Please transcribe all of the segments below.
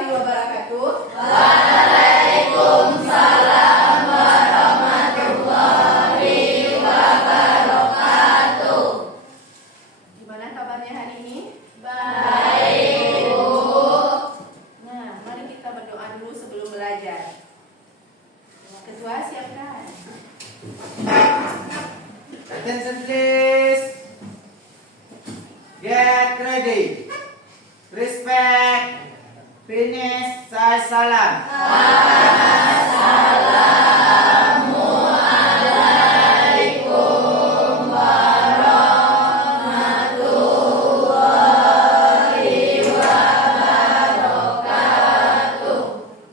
warahmatullahi wabarakatuh. Waalaikumsalam warahmatullahi wabarakatuh. Gimana kabarnya hari ini? Baik, Bu. Nah, mari kita berdoa dulu sebelum belajar. Ketua siapkan. Attention please. Get ready. Respect. Finish. Saya salam. Assalamualaikum warahmatullahi wabarakatuh.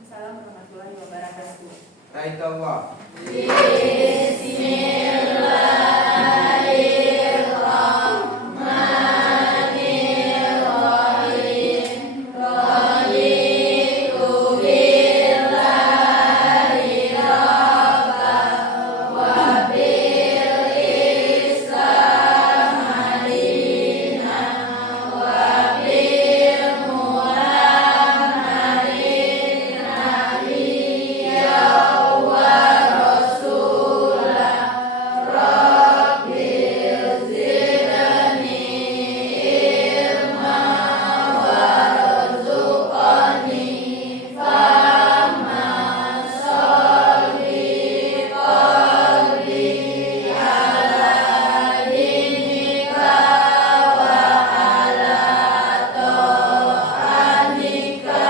Assalamualaikum warahmatullahi wabarakatuh. Right Allah. Bismillahirrahmanirrahim. Raditu billahi rabban wa bil Islam dinan wa bil Muhammadin nabiyyan wa rasulan. Rabbil zidni ilma warzuqni fahman. Sholli qalbi ala dinika wa ala ta'anika.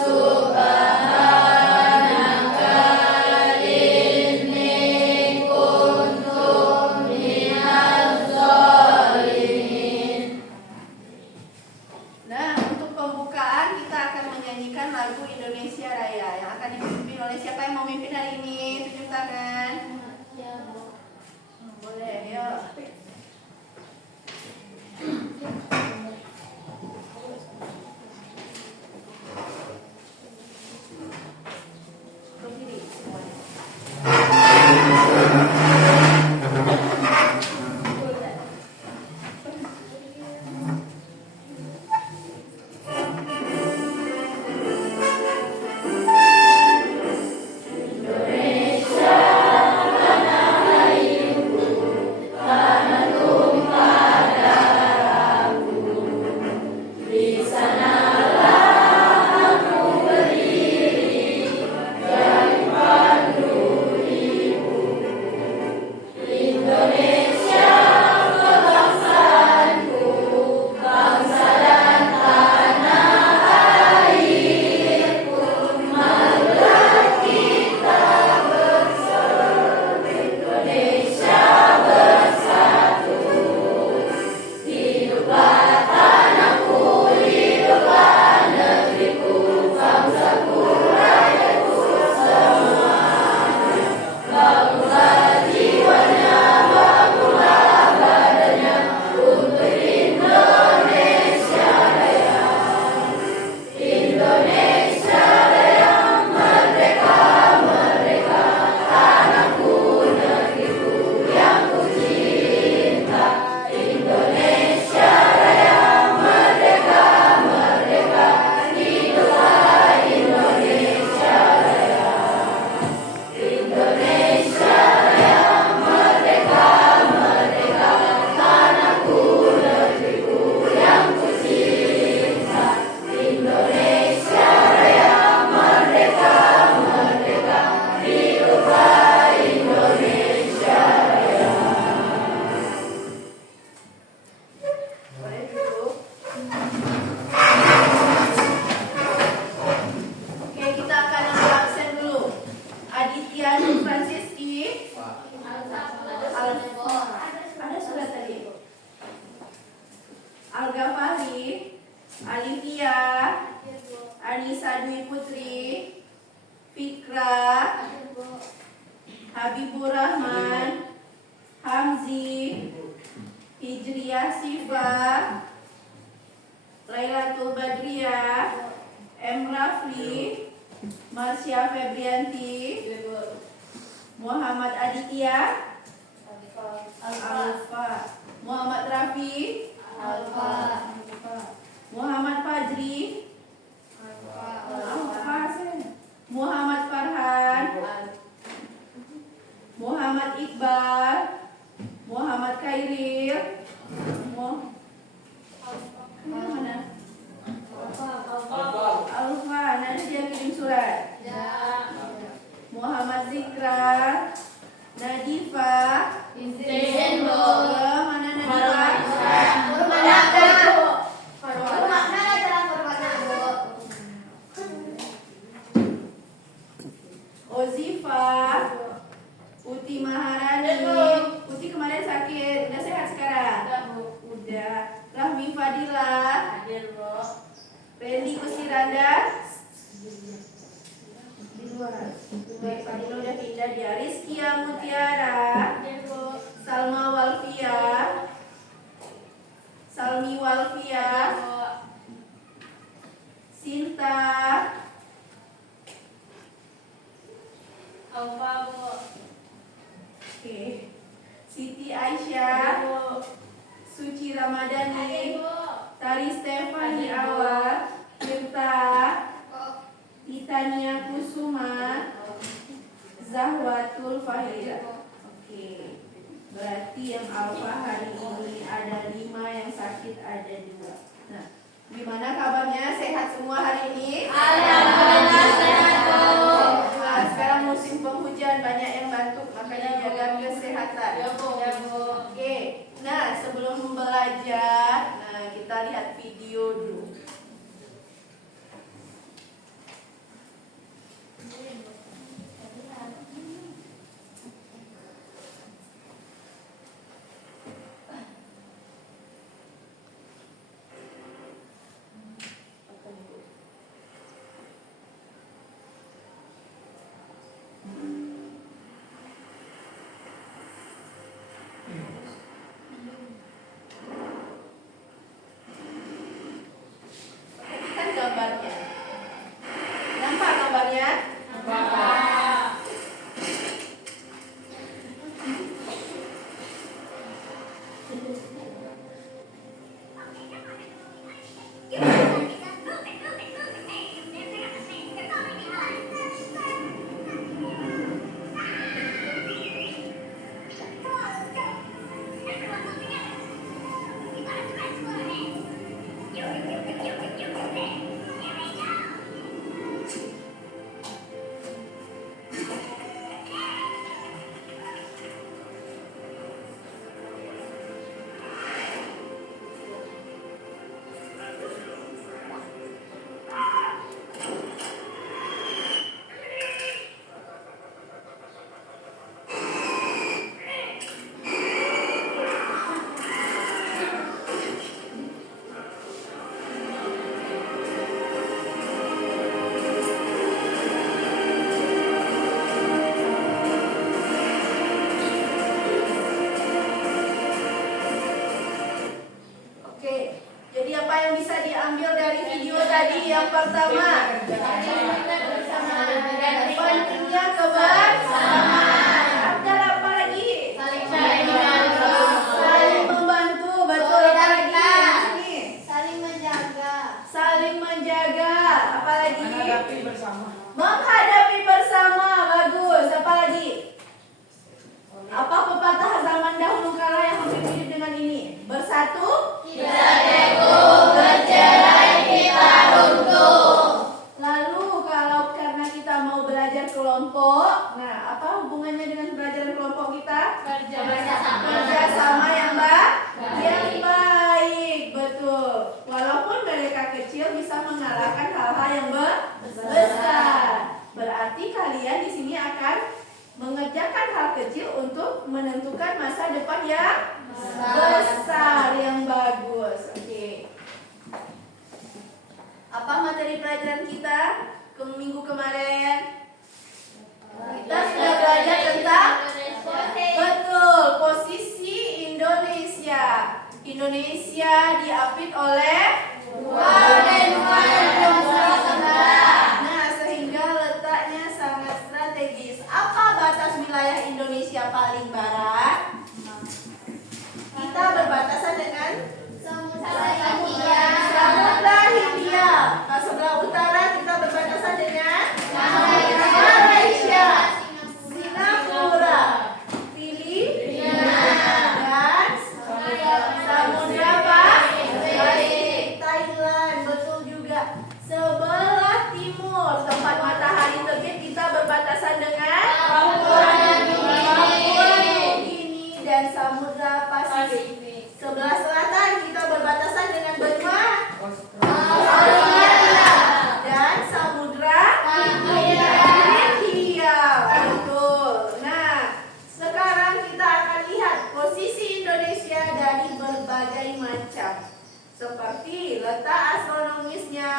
Subhanaka inni kuntu minaz zalimin. Nah, untuk pembukaan kita akan menyanyikan lagu Indonesia Raya yang akan dipimpin oleh siapa yang mau mimpin hari ini? Tunjuk tangan. Boleh, yuk. Berdiri semuanya. Di sanalah aku berdiri dari pandu ibu. Indonesia kebangsaanku, bangsa dan tanah airku. Marilah kita bersatu, Indonesia bersatu. Hiduplah tanahku, hiduplah negeriku, bangsaku, rakyatku semuanya. Bangunlah jiwanya, bangunlah badannya untuk Indonesia Raya. Indonesia Raya, merdeka, merdeka, tanahku, negeriku yang ku cinta. Indonesia Raya, merdeka, merdeka, hiduplah Indonesia Raya. Indonesia Raya, merdeka, merdeka, tanahku, negeriku yang ku cinta. Indonesia Raya, merdeka, merdeka, hiduplah Indonesia Raya. Boleh duduk. Oke, kita akan ambil absen dulu. Aditya Nur Francisci. Ada sudah tadi. Alga Fahri, Alivia, Anissa Dwi Putri, Fikra, Habibur Rahman, Hamzi, Hijriyah Sifa, Lailatul Badriyah, M. Rafli, Marsya Febrianti, Muhammad Aditya, Alfa, Muhammad Rafi, Alfa, Muhammad Fajri, Alfa, Fadila. Hadir, Bu. Randy Kusiranda. Di luar. Fadila udah pindah dia. Rizkia Mutiara. Hadir, Bu. Salma Walfia. Salmi Walfia. Bu. Sinta. Alfa, Bu. Oke. Siti Aisyah. Bu. Suci Hadir, Ramadhani. Bu. Tari Stefani Awal. Tirta. Titania Kusuma. Zahwatul Fahira. Oke. Berarti yang alfa hari ini ada 5, yang sakit ada 2. Nah, gimana kabarnya? Sehat semua hari ini? Alhamdulillah sehat, Bu. Nah, sekarang musim penghujan, banyak yang batuk, makanya jaga kesehatan. Ya, Bu. Ya, Bu. Oke. Nah, sebelum belajar, nah kita lihat video dulu. Perhatikan gambarnya. Nampak gambarnya? Oke, jadi apa yang bisa diambil dari video tadi? Yang pertama, pentingnya kebersamaan. Dan apa lagi? Saling membantu. Betul. Apa lagi? Ini. Saling menjaga. Saling menjaga. Apa lagi? Menghadapi bersama. Menghadapi bersama. Bagus. Apa lagi? Apa pepatah zaman dahulu kala yang hampir mirip dengan ini? Bersatu. Lalu kalau karena kita mau belajar kelompok, nah apa hubungannya dengan pelajaran kelompok kita? Kerjasama yang baik, betul. Walaupun mereka kecil bisa mengalahkan hal-hal yang besar. Berarti kalian di sini akan mengerjakan hal kecil untuk menentukan masa depan yang besar, yang bagus. Oke. Apa materi pelajaran kita ke minggu kemarin? Kita sudah belajar tentang betul posisi Indonesia. Indonesia diapit oleh Nah, sehingga letaknya sangat strategis. Apa batas wilayah Indonesia paling barat? Kita berbatasan dengan Samudra Hindia. Sebelah utara kita berbatasan dengan Malaysia, Singapura, Filipina, dan Samudra Pasifik. letak astronomisnya,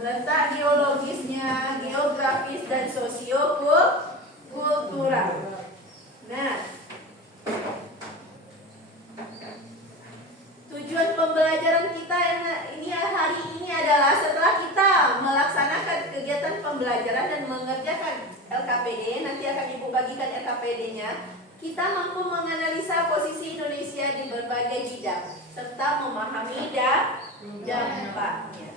letak geologisnya, geografis dan sosiokultural. Nah, tujuan pembelajaran kita ini hari ini adalah setelah kita melaksanakan kegiatan pembelajaran dan mengerjakan LKPD, nanti akan Ibu bagikan LKPD-nya, kita mampu menganalisa posisi Indonesia di berbagai bidang serta memahami dampaknya.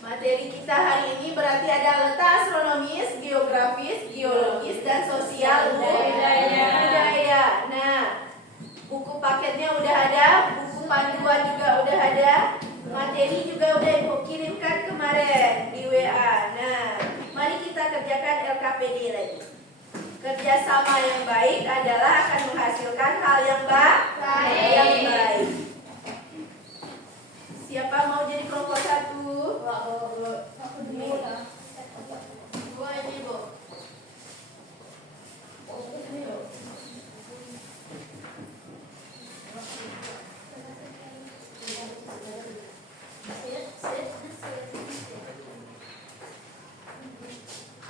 Materi kita hari ini berarti ada letak astronomis, geografis, geologis, dan sosial budaya. Nah, buku paketnya udah ada, buku panduan juga udah ada, materi juga udah Ibu kirimkan kemarin di WA. Nah, mari kita kerjakan LKPD lagi. Kerjasama yang baik adalah akan menghasilkan hal yang baik. Siapa mau jadi kelompok 1? Gua ini, Bu.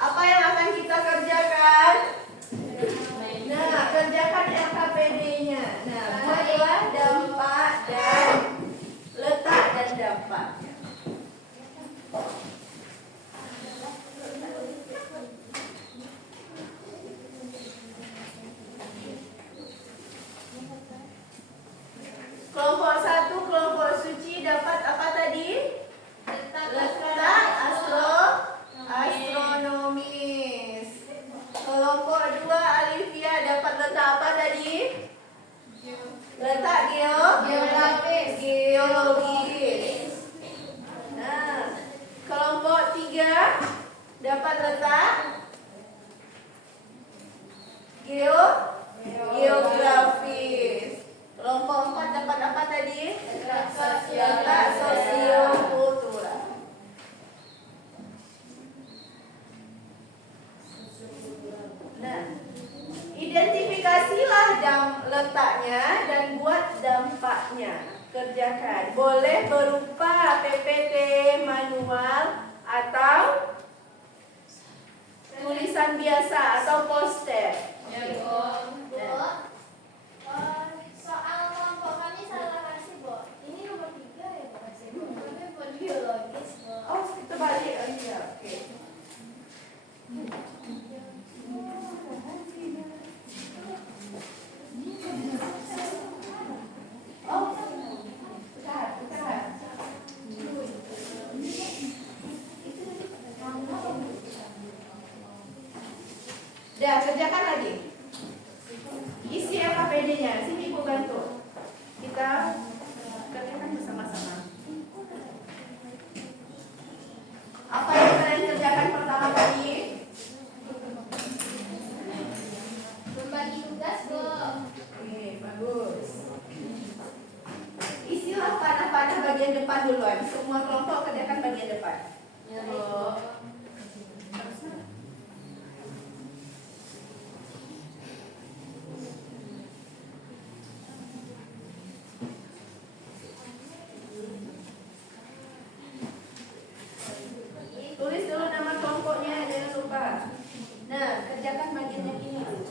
Apa yang akan kita kerjakan? Nah, kerjakan LKPD-nya. Nah, buatlah dampak dan letak dan dampaknya. Kelompok 1, kelompok suci dapat apa tadi? Letak astronomis. Kelompok 2 Alivia dapat letak apa tadi? Letak geologis. Nah, kelompok 3 dapat letak geografis. Kelompok 4 dapat apa tadi? Letak sosiokultural. Nah, identifikasilah letaknya dan buat dampaknya. Kerjakan. Boleh berupa PPT manual atau tulisan biasa atau poster. Soal kelompok kami salah kasih, Bu. Ini nomor 3 ya, Bu. Tapi buat biologis, Bu. Oh, kita balik. Oh iya, oke. Oh, bentar. Dah, kerjakan lagi. Isi LKPD-nya. Sini Ibu bantu. Kita kerjakan bersama-sama. Apa yang kalian kerjakan pertama tadi? Berbagi tugas, Bu. Oke, bagus. Isilah panah-panah bagian depan duluan. Semua kelompok kerjakan bagian depan. Ya, Bu. Tulis dulu nama kelompoknya, jangan lupa. Nah, kerjakan bagian yang ini dulu.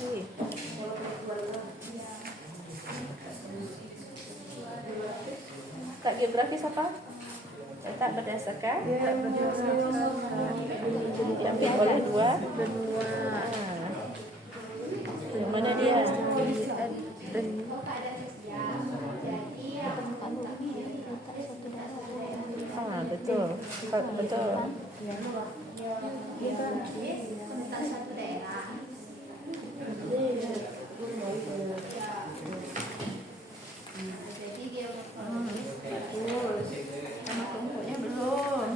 lagi. Kak geografis apa? Letak berdasarkan diambil oleh dua. Yang mana dia? Betul. Betul. Tentang satu daerah. Jadi dia Sama kelompoknya belum.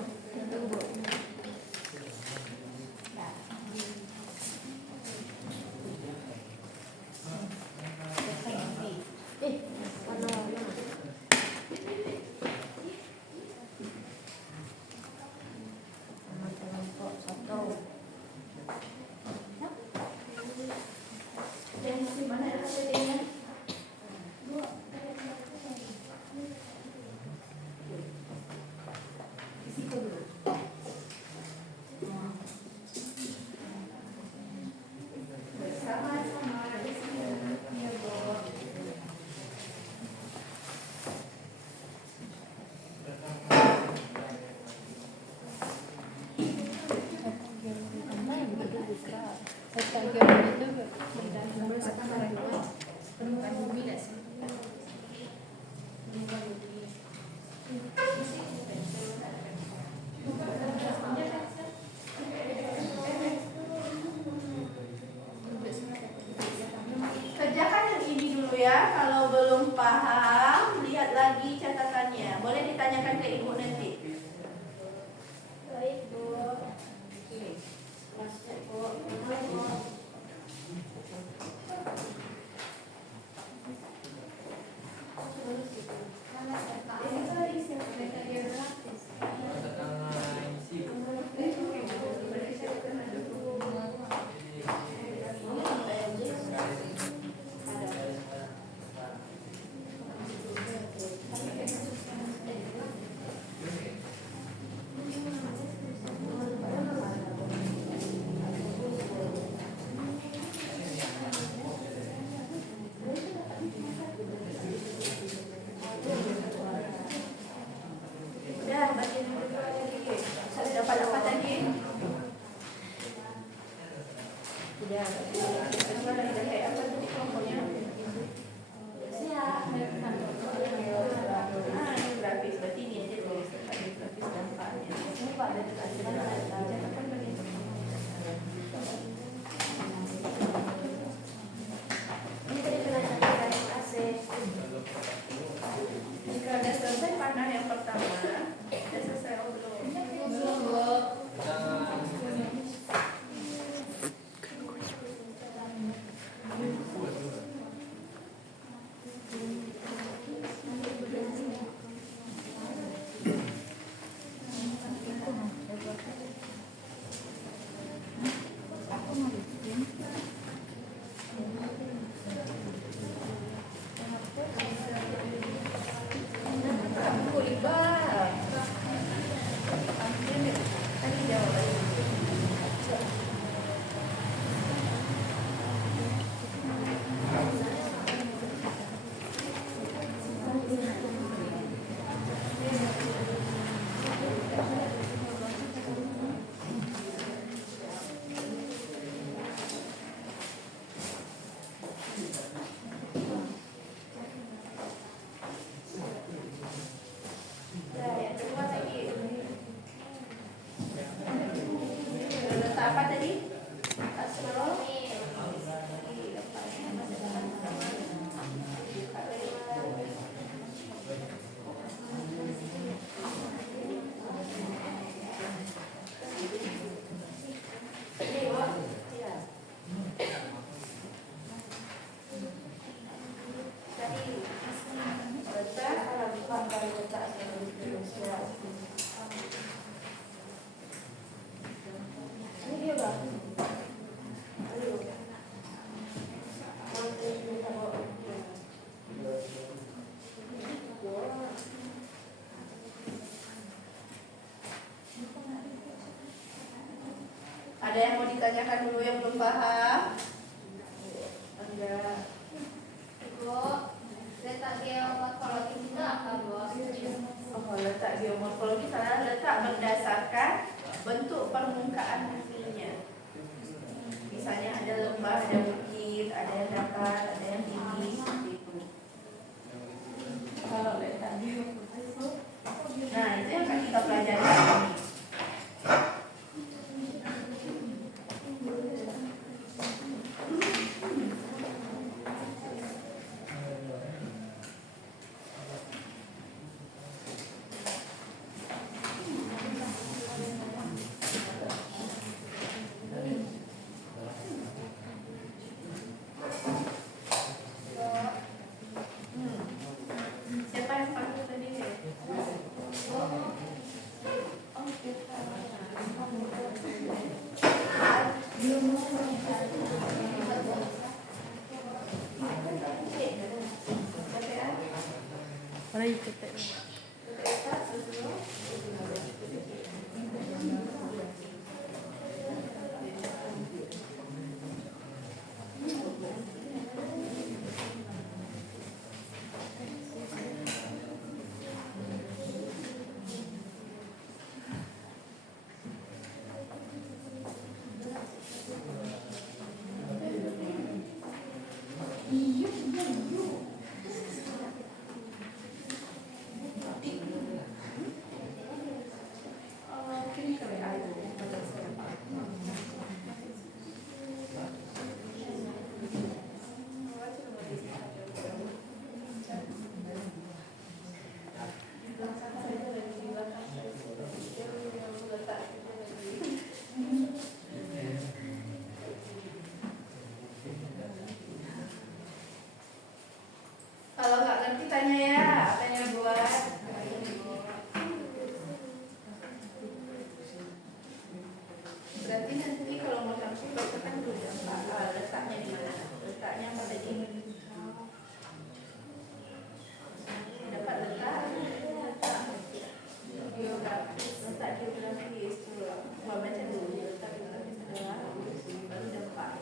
Kerjakan yang ini dulu ya. Kalau belum paham, lihat lagi catatannya. Boleh ditanyakan ke ibu nanti. baik, Bu. Udah, baca dulu lagi. Dapat apa tadi? Udah. Sesuai dengan kayak apa tadi kelompoknya? Geografis. Berarti ini aja tulis geografis dampaknya. Lupa ada catatan bagi. Ini tadi kena catatan AC. Jika ada selesai panah yang pertama, ada selesai belum? Aku Iqbal. Tadi jawab. Nah, yang kedua tadi. Letak apa tadi? Astronomi. Ada yang mau ditanyakan dulu yang belum paham? ada bukit, ada yang datar, ada yang tinggi, seperti itu. Kalau letak nah itu yang akan kita pelajari hari ini. Siapa yang panggil tadi? Mana ikut? Kalau nggak ngerti tanya ya, tanya buat. Berarti nanti kalau mau sampai bacakan dulu ya, Pak. Letaknya di mana? Letaknya pada ini. Dapat letak. Geografis, letak geografis dulu. Mau baca dulu. Letak geografis adalah baru dapat.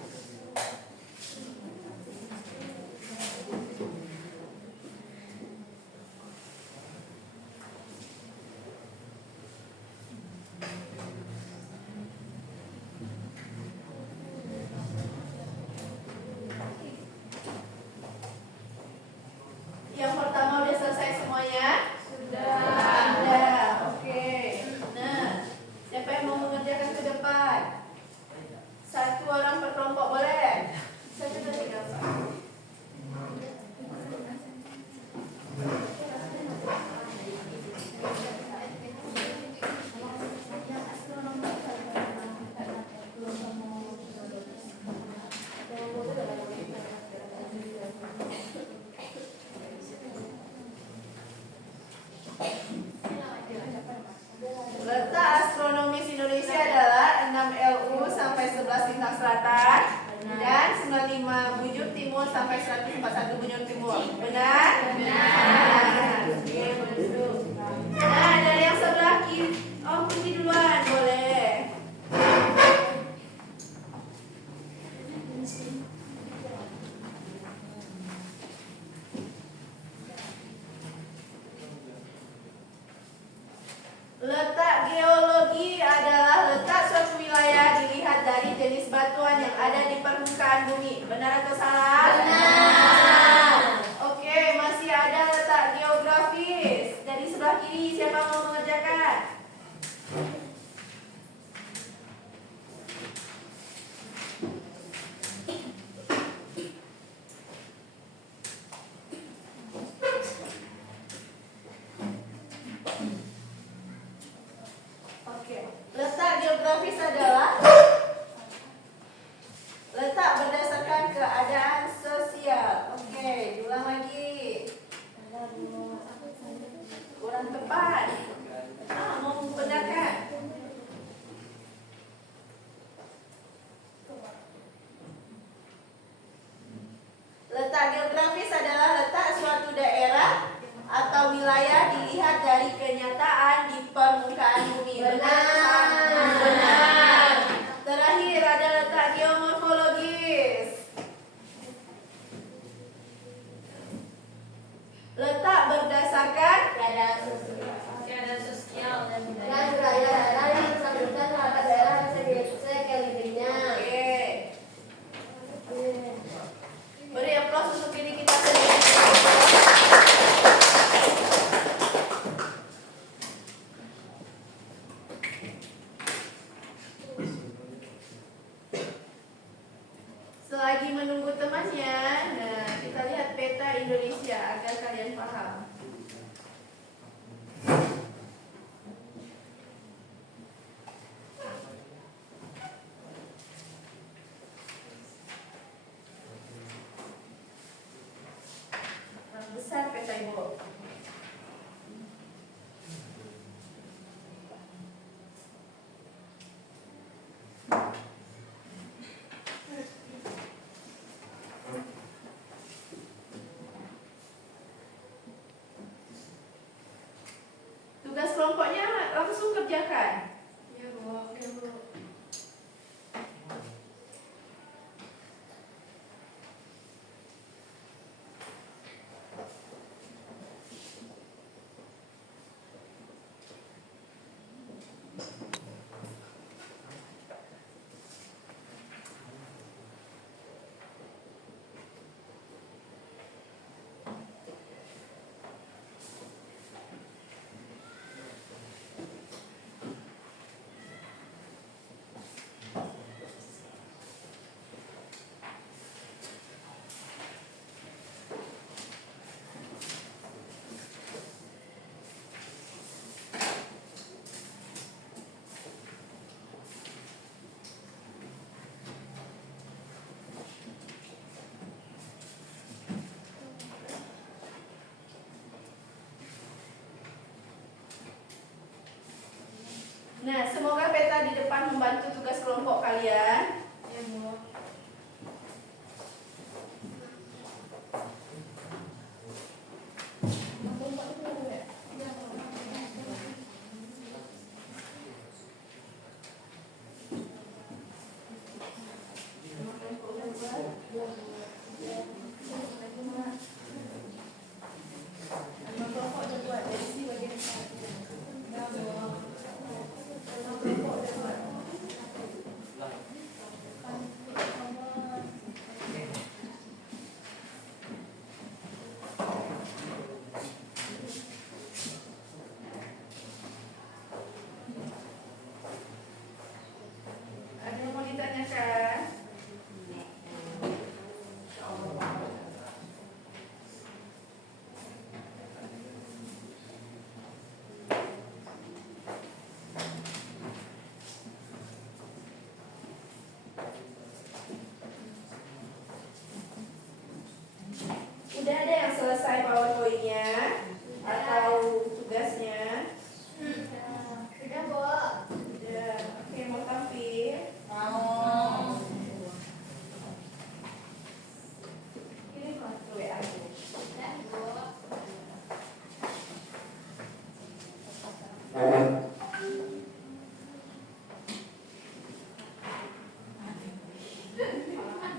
Yang pertama udah selesai semuanya? Sudah. Oke. Nah, siapa yang mau mengerjakan ke depan? Satu orang per kelompok boleh? Satu dan tiga. Letak astronomis Indonesia adalah 6 LU sampai 11 lintang selatan dan 95 bujur timur sampai 141 bujur timur. Benar? Benar. Oke, boleh duduk. Nah, dari yang sebelah kiri. Oh, pergi duluan, boleh. Letak geologi adalah letak suatu wilayah dilihat dari jenis batuan yang ada di permukaan bumi. Benar atau salah? Benar. Oke, masih ada letak geografis. Dari sebelah kiri, siapa mau mengerjakan? Oke, letak geografis adalah letak berdasarkan keadaan sosial. Oke, diulang lagi. Kurang tepat. Mau membenarkan? Letak geografis adalah letak suatu daerah atau wilayah dilihat dari kenyataan di permukaan bumi. Benar. Benar. Terakhir ada letak geomorfologis. Letak berdasarkan keadaan sosial. Selagi menunggu temannya, nah kita lihat peta Indonesia agar kalian paham. Nah, besar peta Ibu. Tugas kelompoknya langsung kerjakan. Ya Bu. Ya Bu. Nah, semoga peta di depan membantu tugas kelompok kalian. Ya Bu. Ada yang mau ditanyakan? Udah ada yang selesai PowerPoint-nya atau tugasnya? Sudah Bu. Udah. Oke, mau tampil? Mau. Kirim ke WA aku. Sudah Bu.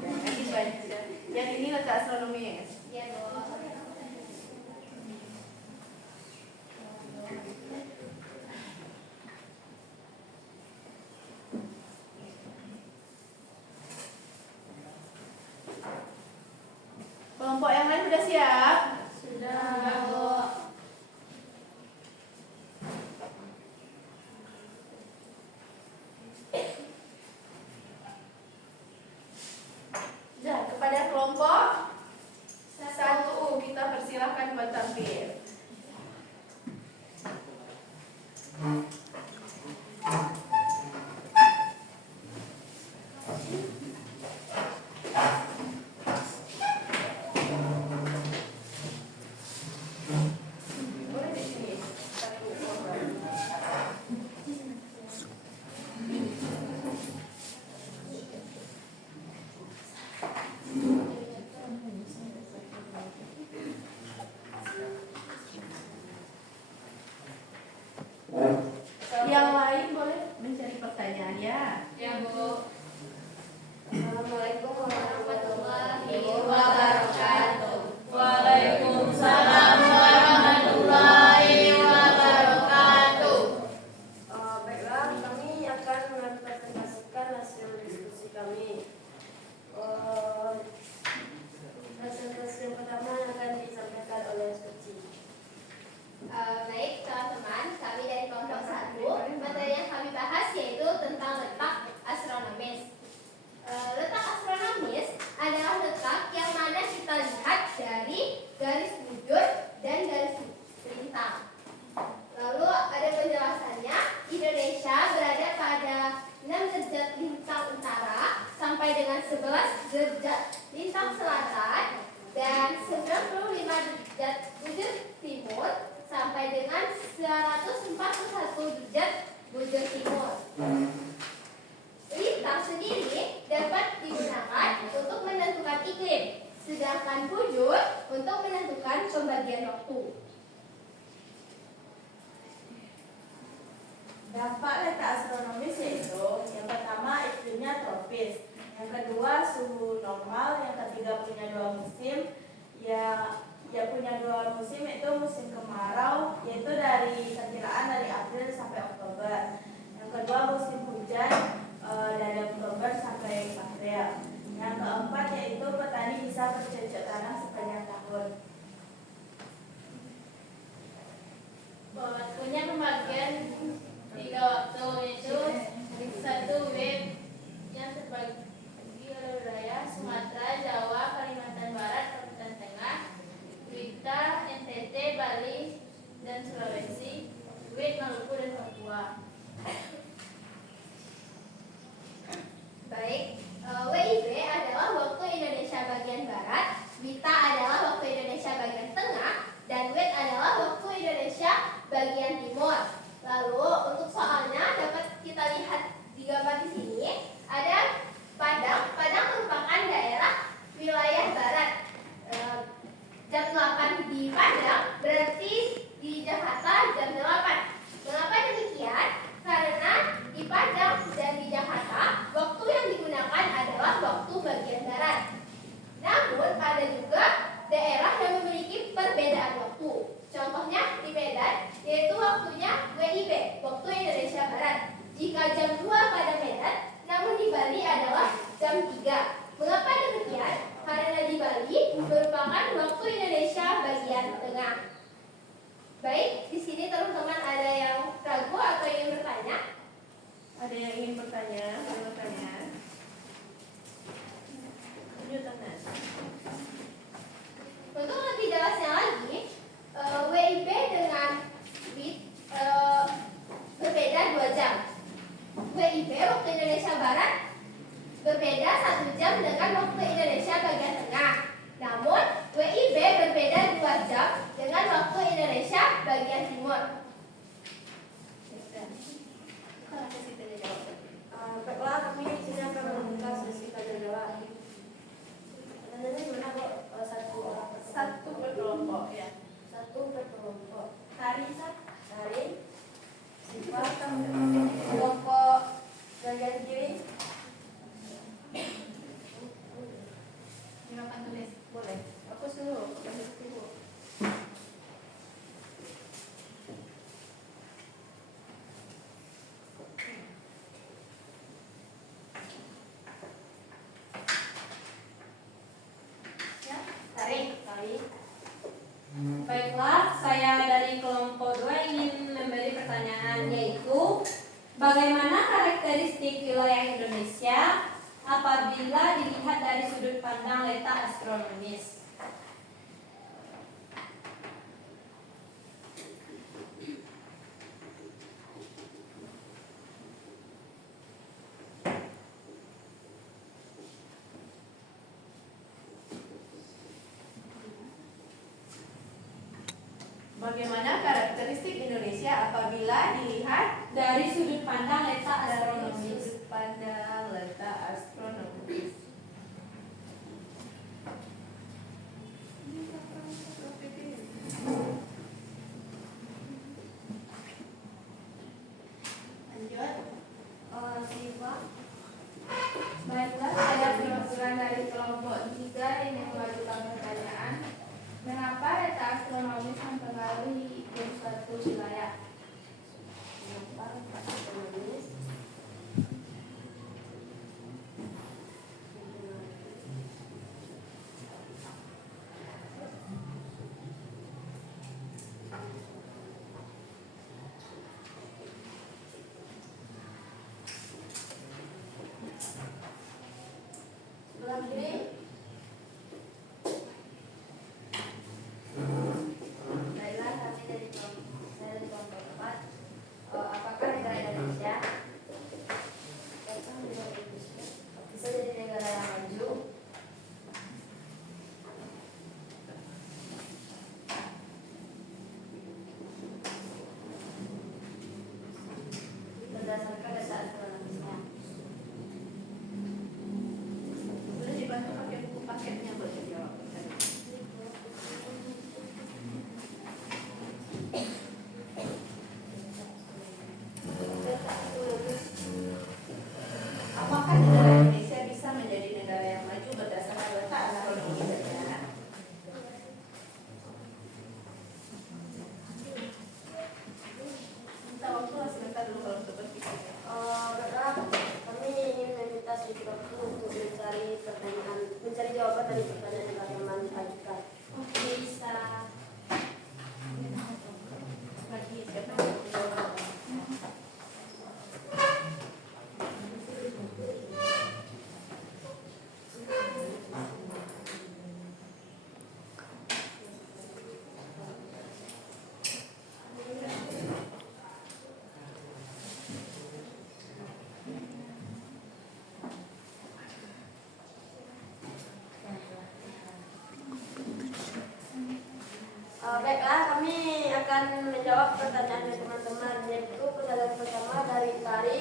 Nanti baca. Yang ini letak astronomis. Ya Bu. Kelompok yang lain sudah siap? Sudah Bu. Sudah, kepada kelompok 1 kita persilahkan buat tampil. derajat lintang selatan dan 95 derajat bujur timur sampai dengan 141 derajat bujur timur. Lintang sendiri dapat digunakan untuk menentukan iklim, sedangkan bujur untuk menentukan pembagian waktu. Dampak letak astronomis yaitu yang pertama iklimnya tropis, yang kedua suhu normal, yang ketiga punya dua musim, ya punya dua musim yaitu musim kemarau yaitu perkiraan dari April sampai Oktober, yang kedua musim hujan dari Oktober sampai April, yang keempat yaitu petani bisa bercocok tanam sepanjang tahun. Waktunya pembagian 3 waktu, yaitu 1 web yang terbagi oleh wilayah Sumatera, Jawa, Kalimantan Barat, Kalimantan Tengah, Wita, NTT, Bali, dan Sulawesi, WIB, Maluku, dan Papua. Baik, WIB adalah waktu Indonesia bagian Barat, Wita adalah waktu Indonesia bagian Tengah, dan WIB adalah waktu Indonesia bagian Timur. Lalu untuk soalnya dapat kita lihat di gambar di sini ada Padang. Padang merupakan daerah wilayah barat. Jam 8 di Padang berarti di Jakarta jam 8. Mengapa demikian? Karena di Padang dan di Jakarta waktu yang digunakan adalah waktu bagian barat. Namun ada juga daerah yang memiliki perbedaan waktu. Contohnya di Medan, yaitu waktunya WIB, waktu Indonesia Barat. Jika jam 2 pada Medan, namun di Bali adalah jam 3. Mengapa demikian? Karena di Bali merupakan waktu Indonesia bagian tengah. Baik, di sini teman-teman ada yang ragu atau ingin bertanya? Ada yang ingin bertanya? Boleh bertanya. Tunjuk tangan. Untuk lebih jelasnya lagi, WIB dengan WIB berbeda 2 jam. WIB waktu Indonesia Barat berbeda 1 jam dengan waktu Indonesia bagian tengah. Namun WIB berbeda 2 jam dengan waktu Indonesia bagian timur. Baiklah, kami di sini akan membuka sesi tanya jawab. Tanyanya gimana kok? Satu orang Satu berkelompok ya. satu berkelompok. Hari Dari sifat kelompok bagian kiri. silakan tulis. Boleh. Aku suruh. Kasih dulu. Ya. Tarik. Baiklah, saya dari kelompok 2 ingin memberi pertanyaan, yaitu bagaimana karakteristik wilayah Indonesia apabila dilihat dari sudut pandang letak astronomis? Bagaimana karakteristik Indonesia apabila dilihat Dari sudut pandang letak dari astronomis. sudut pandang letak astronomis? Lanjut. Sifat. Baiklah, saya perwakilan dari kelompok 3 yang mengajukan pertanyaan. Mengapa letak astronomis mempengaruhi suatu wilayah? Kenapa letak astronomis? Sebelah kiri. Baiklah, kami dari kelompok 4. Apakah negara Indonesia jawab dari pertanyaan yang teman ajukan. Bisa. Baiklah, kami akan menjawab pertanyaan dari teman-teman, yaitu pertanyaan pertama dari Tari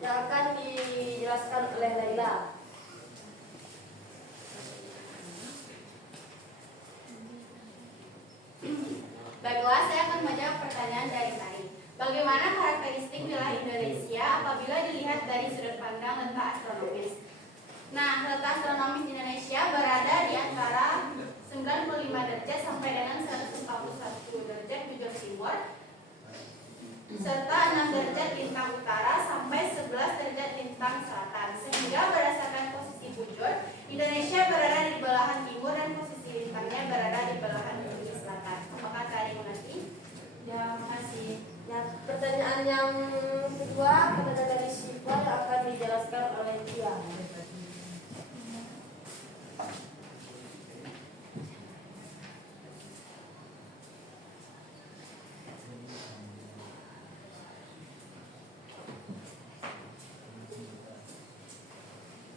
yang akan dijelaskan oleh Laila. Baiklah, saya akan menjawab pertanyaan dari Tari. Bagaimana karakteristik wilayah Indonesia apabila dilihat dari sudut pandang letak astronomis? Nah, letak astronomis Indonesia berada di antara 95 derajat sampai dengan 141 derajat bujur timur, serta 6 derajat lintang utara sampai 11 derajat lintang selatan. Sehingga berdasarkan posisi bujur, Indonesia berada di belahan timur dan posisi lintangnya berada di belahan bumi selatan. Apakah tadi mengerti? Ya, makasih. Ya, pertanyaan yang kedua, pertanyaan dari Syifa yang akan dijelaskan oleh Tia.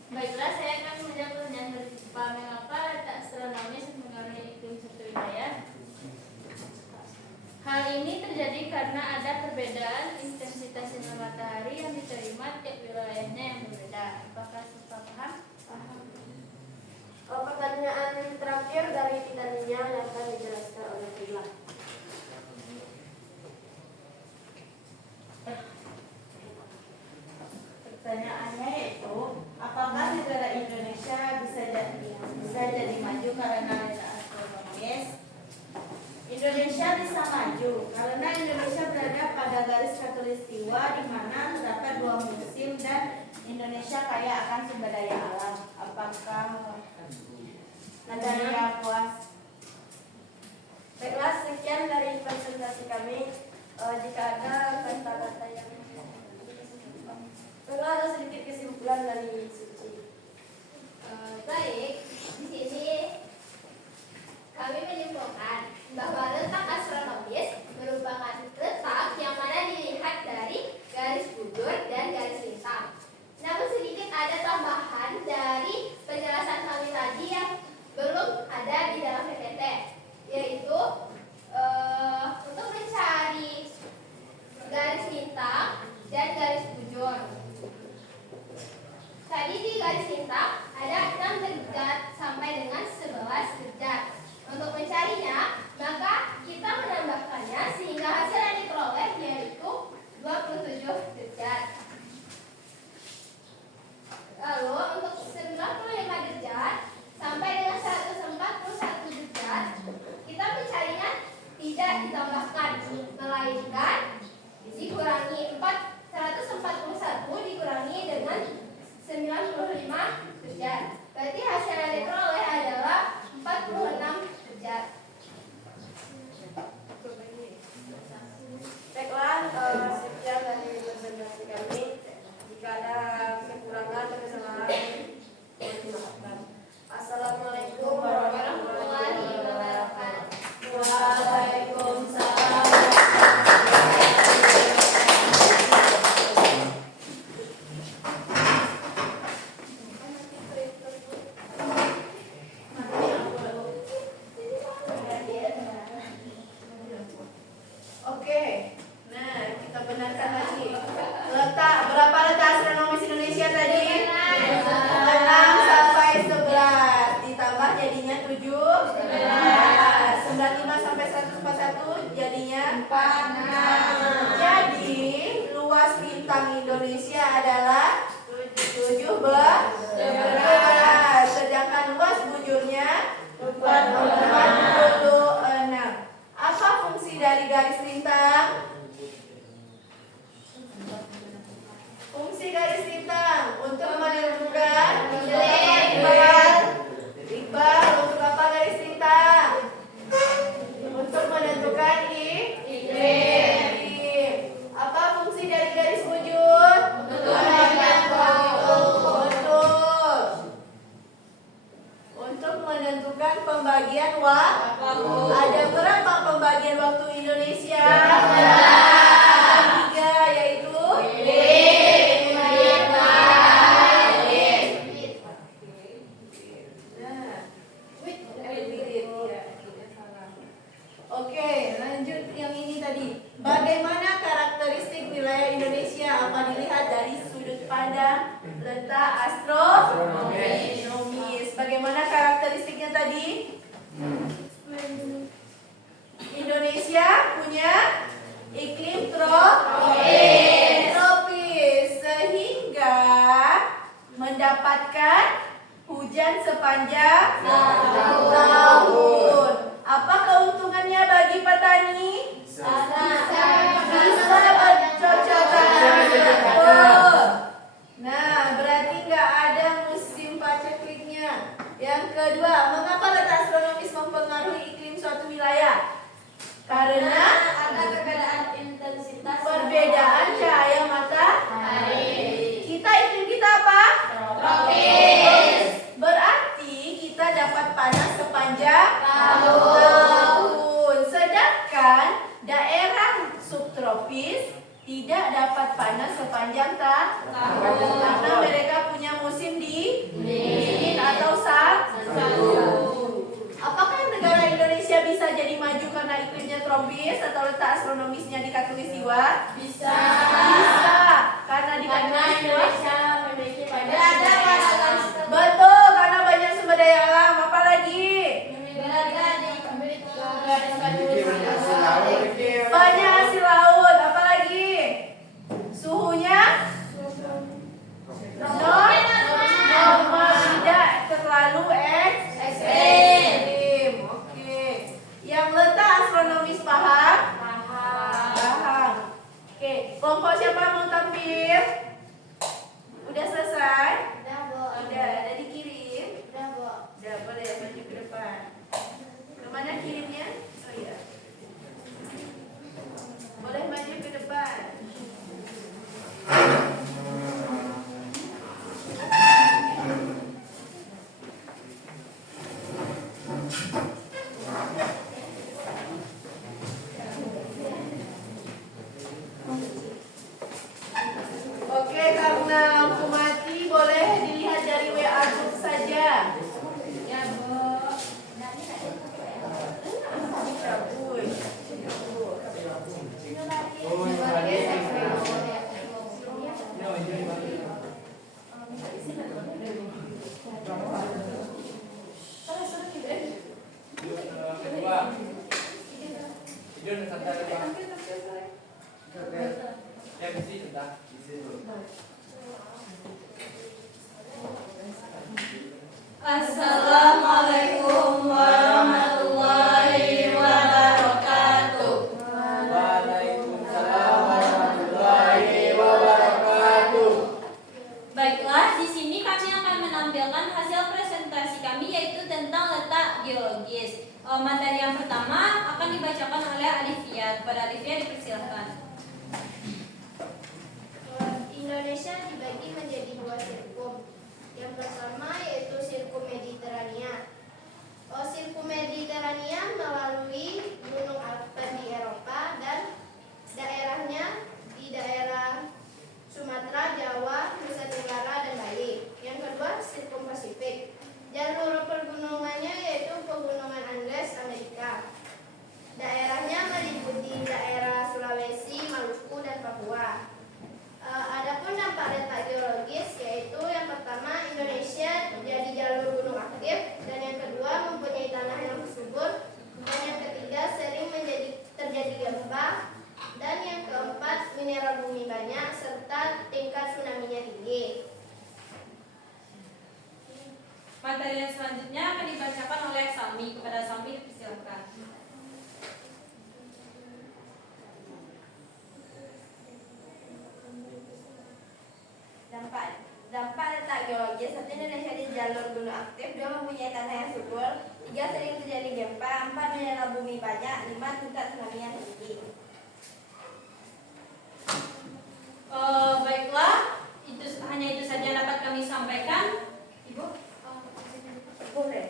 Baiklah, saya akan menjawab pertanyaan dari Sipa. Mengapa letak astronomis mempengaruhi iklim suatu wilayah? Hal ini terjadi karena ada perbedaan intensitas sinar matahari yang diterima tiap wilayahnya yang berbeda. Apakah Sipa paham? Pertanyaan terakhir dari Titania yang akan dijelaskan oleh Tila. Pertanyaannya yaitu, apakah negara Indonesia bisa jadi maju karena letak astronomis? Indonesia bisa maju karena Indonesia berada pada garis khatulistiwa di mana terdapat 2 musim dan Indonesia kaya akan sumber daya alam. Apakah Anda puas? Baiklah, sekian dari presentasi kami. Jika ada kata-kata yang ada sedikit kesimpulan dari Suci. Baik, di sini kami menyimpulkan bahwa letak astronomis merupakan letak yang mana dilihat dari garis bujur dan garis lintang. Namun sedikit ada tambahan dari penjelasan kami tadi yang belum ada di dalam PPT, yaitu untuk mencari garis lintang dan garis bujur. Tadi di garis lintang ada 6 derajat sampai dengan 11 derajat. Untuk mencarinya, maka kita menambahkannya sehingga hasil yang diperoleh yaitu 27 derajat. Lalu untuk 95 derajat sampai dengan 141 derajat, kita mencarinya tidak ditambahkan, melainkan dikurangi 141 dikurangi dengan 95 derajat. Berarti hasil yang diperoleh adalah 46 derajat. Baiklah, sekian dari presentasi kami. Jika ada kekurangan atau kesalahan, mohon dimaafkan. Assalamualaikum warahmatullahi wabarakatuh. Waalaikumsalam. Oke, nah kita benarkan lagi. Berapa letak astronomis Indonesia tadi? 6 sampai 11. Ditambah jadinya 17. 95 sampai 141 jadinya 46. Jadi luas bintang Indonesia adalah 17. Sedangkan luas bujurnya 46. Apa fungsi dari garis lintang? Fungsi garis lintang untuk menentukan lebar untuk menentukan pembagian waktu. Waktu. Ada berapa pembagian waktu Indonesia? Tiga, yaitu Oke, lanjut yang ini tadi. Bagaimana karakteristik wilayah Indonesia? Apa dilihat dari sudut pandang letak astronomis? Bagaimana karakteristiknya tadi? Indonesia punya iklim tropis sehingga mendapatkan hujan sepanjang tahun. Apa keuntungannya bagi petani? Bisa bercocok tanam. Nah, berarti nggak ada musim pacekliknya. Yang kedua, mengapa letak astronomis mempengaruhi iklim suatu wilayah? Karena ada perbedaan intensitas perbedaan cahaya matahari. Kita iklim kita apa? tropis. Berarti kita dapat panas sepanjang tahun. Sedangkan daerah subtropis tidak dapat panas sepanjang tahun karena mereka punya musim dingin atau salju. Apakah negara Indonesia bisa jadi maju karena iklimnya tropis atau letak astronomisnya di khatulistiwa? Bisa. Bisa, karena di Karena khatulistiwa Indonesia memiliki banyak ada sumber daya alam. betul, karena banyak sumber daya alam. Apa lagi? Berada di garis Memiliki banyak hasil laut. Banyak hasil laut. Apa lagi? Suhunya normal, tidak terlalu ekstrim. Oke. Yang letak astronomis paham? Paham. Oke, kelompok siapa mau tampil? Udah selesai? Udah, Bo. Udah, ada dikirim? Udah, Bo. Udah, boleh maju ke depan. Kemana kirimnya? Oh iya. Boleh maju ke depan. Oke, karena lampu mati, boleh dilihat dari WA group saja. Ya, Bu. Cabut. Assalamualaikum warahmatullahi wabarakatuh. Waalaikumsalam warahmatullahi wabarakatuh. Baiklah, di sini kami akan menampilkan hasil presentasi kami yaitu tentang letak geologis. Materi yang pertama akan dibacakan oleh Alifia. Kepada Alifia dipersilakan. Indonesia dibagi menjadi dua sirkum. Yang pertama yaitu sirkum Mediterania. Sirkum Mediterania melalui Gunung Alpen di Eropa dan daerahnya di daerah Sumatera, Jawa, Nusa Tenggara, dan Bali. Yang kedua sirkum Pasifik. Jalur pergunungannya yaitu pegunungan Andes Amerika. Daerahnya meliputi daerah Sulawesi, Maluku, dan Papua. Adapun dampak letak geologis yaitu yang pertama Indonesia jadi jalur gunung aktif, dan yang kedua mempunyai tanah yang subur, dan yang ketiga sering terjadi gempa, dan yang keempat mineral bumi banyak serta tingkat tsunami-nya tinggi. Materi yang selanjutnya akan dibacakan oleh Sami. Kepada Sami dipersilakan. Dampak letak geologis. 1. Indonesia di jalur gunung aktif. 2. Mempunyai tanah yang subur. 3. Sering terjadi gempa. 4. Mineral bumi banyak. 5. Tingkat tsunami yang tinggi. Baiklah, hanya itu saja dapat kami sampaikan. Ibu? Boleh.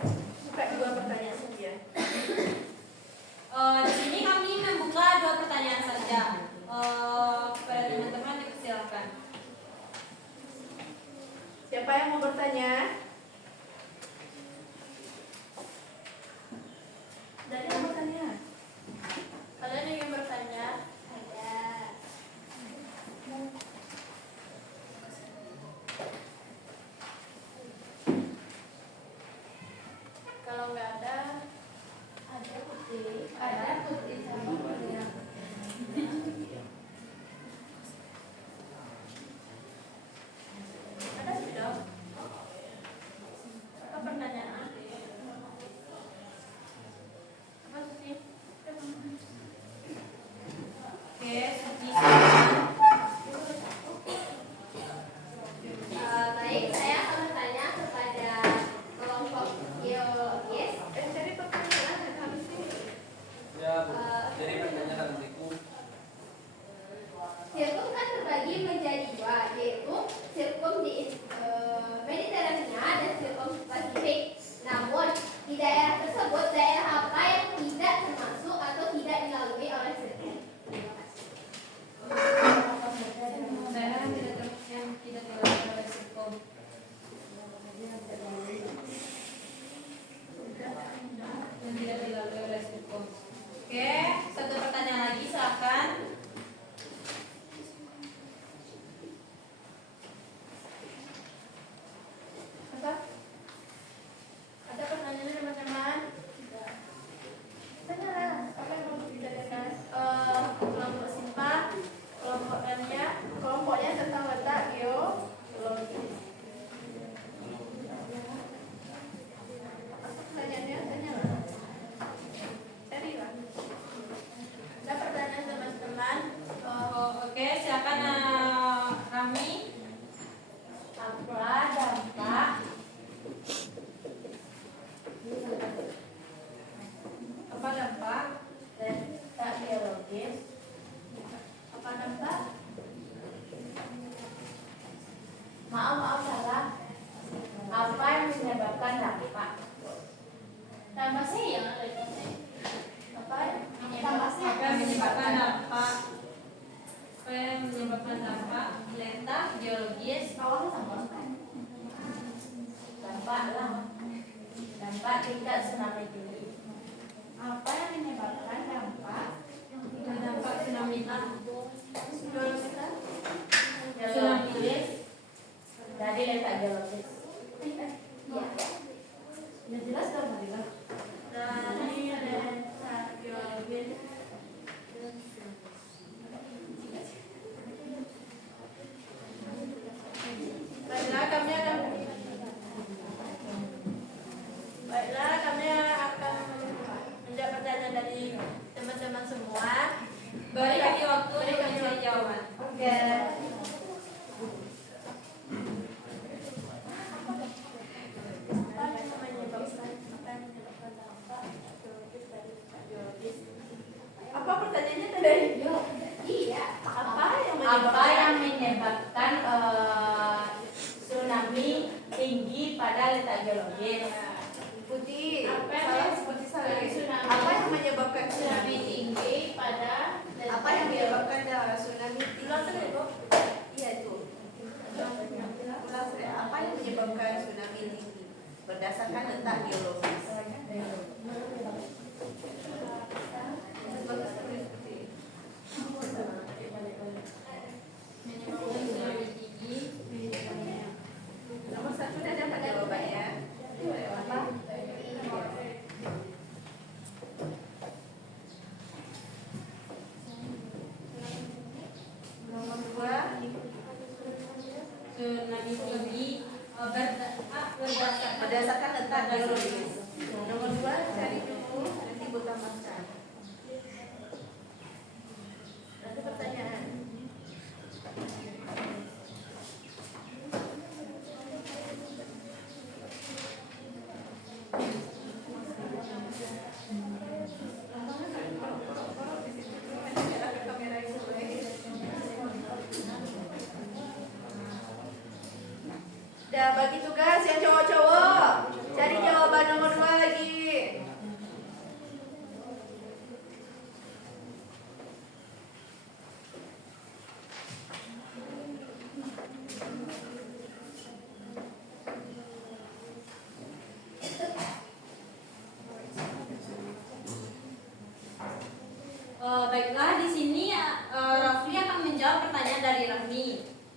Ada putih sama kuliah. Ada sudah. Apa pertanyaan? Apa sih? Oke, Suci. Baik, saya akan bertanya kepada kelompok geologis. Jadi pertanyaan habis ini. Ya, Bu. Jadi pertanyaan berikut. Sirkum kan terbagi menjadi dua, yaitu sirkum di Mediterania dan sirkum Pasifik. Namun, di daerah tersebut, daerah apa yang tidak termasuk atau tidak dilalui oleh sirkum? Terima kasih. Daerah yang tidak dilalui oleh sirkum. Yang tidak dilalui oleh sirkum. Oke, satu pertanyaan lagi silakan. Apa? Ada pertanyaan teman-teman? Tanyalah, apa yang mau ditanyakan? Kelompok simpang, kelompok lainnya, kelompoknya tentang letak geologis. Apa pertanyaannya? Tanyalah. Carilah. Ada pertanyaan teman-teman? Oke, silakan Rami. Apa dampak? Apa dampak letak geologis? Apa dampak? Maaf salah. Apa yang menyebabkan dampak? Tambah saya yang ada di sini. Apa? Tambah saya. Apa yang menyebabkan dampak? Apa yang menyebabkan dampak letak geologis? Awalnya sama. Dampak lah. Dampak tingkat tsunami tinggi. Apa yang menyebabkan dampak? Dampak tsunami Geologis dari letak geologis. Ya. Udah jelas dong tadi kan? Dari letak geologis. Baiklah, kami akan menjawab pertanyaan dari teman-teman semua. Beri kami waktu untuk mencari jawaban. Oke. Apa pertanyaannya tadi? Iya. Apa yang menyebabkan tsunami tinggi pada letak geologis? Putih. Apa yang Salah seperti saya. tsunami? Apa yang menyebabkan tsunami? Tinggi pada Apa yang menyebabkan tsunami tinggi? Iya itu. Ulang saya. Apa yang menyebabkan tsunami tinggi? Berdasarkan letak geologis. Nomor satu sudah dapat jawabannya. Apa? Nomor dua. Tsunami tinggi Berdasarkan letak geologis. Nomor dua cari dulu nanti Bu tambahkan. Nanti pertanyaan. Udah bagi tugas yang cowok-cowok. Cari jawaban nomor 2 lagi. Baiklah, di sini Rafli akan menjawab pertanyaan dari Rahmi.